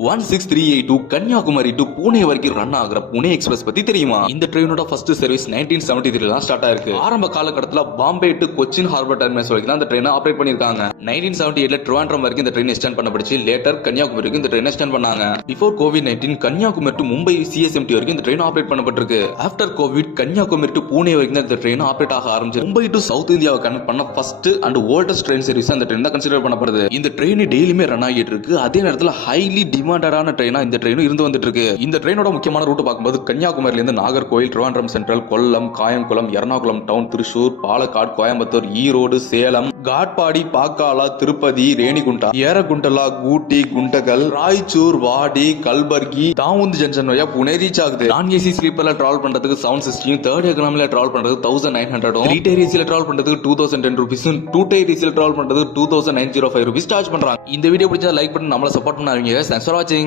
1638 Kanyakumari to Pune வரைக்கும் run ஆகிற Pune express பத்தி தெரியுமா? இந்த ட்ரெயினோட ஃபர்ஸ்ட் சர்வீஸ் 1973 தான் ஸ்டார்ட் ஆயிருக்கு. ஆரம்ப காலகட்டத்தில் Bombay to Cochin harbour terminus வரைக்கும் அந்த ட்ரெயினை ஆபரேட் பண்ணிருக்காங்க. 1978ல ட்ரிவாண்ட்ரம் வரைக்கும் இந்த ட்ரெயின் எக்ஸ்டெண்ட் பண்ணப்பட்டுச்சு. லேட்டர் கன்னியாகுமரிக்கு இந்த ட்ரெயின் எக்ஸ்டெண்ட் பண்ணாங்க. Before COVID-19 Kanyakumari to Mumbai CSMT வரைக்கும் இந்த ட்ரெயின் ஆபரேட் பண்ணப்பட்டிருக்கு. After Covid Kanyakumari to Pune வரைக்கும் இந்த ட்ரெயின் ஆபரேட் ஆக ஆரம்பிச்சு. மும்பை டு சவுத் இந்தியாவை கனெக்ட் பண்ண first and oldest train service அந்த ட்ரெயின் தான் கன்சிடர் பண்ணப்படுது. இந்த ட்ரெயின் டெய்லியுமே ரன் ஆகிட்டு இருக்கு. அதே நேரத்தில் ஹைலி டிமாண்டடான ட்ரெயினா இந்த ட்ரெயின் இருந்து வந்துட்டு இருக்கு. இந்த ட்ரெயினோட முக்கியமான ரூட் பார்க்கும்போது கன்னியாகுமரியில இருந்து நாகர்கோயில், ட்ரிவாண்ட்ரம் சென்ட்ரல், கொல்லம், காயங்குளம், எர்ணாகுளம் டவுன், திருச்சூர், பாலக்காடு, கோயம்புத்தூர், ஈரோடு, சேலம், காட்பாடி, பாக்காலா, திருப்பதி, ரேணிகுண்டா, ஏரகுண்டலா, கூட்டி, குண்டகல், ராய்ச்சூர், வாடி, கல்பர்கி, தாவுந்த் ஜங்ஷன் வழியா புனே ரீச் ஆகுது. நான் ஏசி ஸ்லீப்பர்ல டிராவல் பண்றதுக்கு 760, தேர்ட் எக்கனாமில டிராவல் பண்றதுக்கு 1900, 3 tier ஏசில டிராவல் பண்றதுக்கு 2010 rupees, 2 tier ஏசில டிராவல் பண்றதுக்கு 2905 rupees சார்ஜ் பண்றாங்க. இந்த வீடியோ பிடிச்சா லைக் பண்ணி நம்மள சப்போர்ட் பண்ணாதீங்க. Thanks for watching.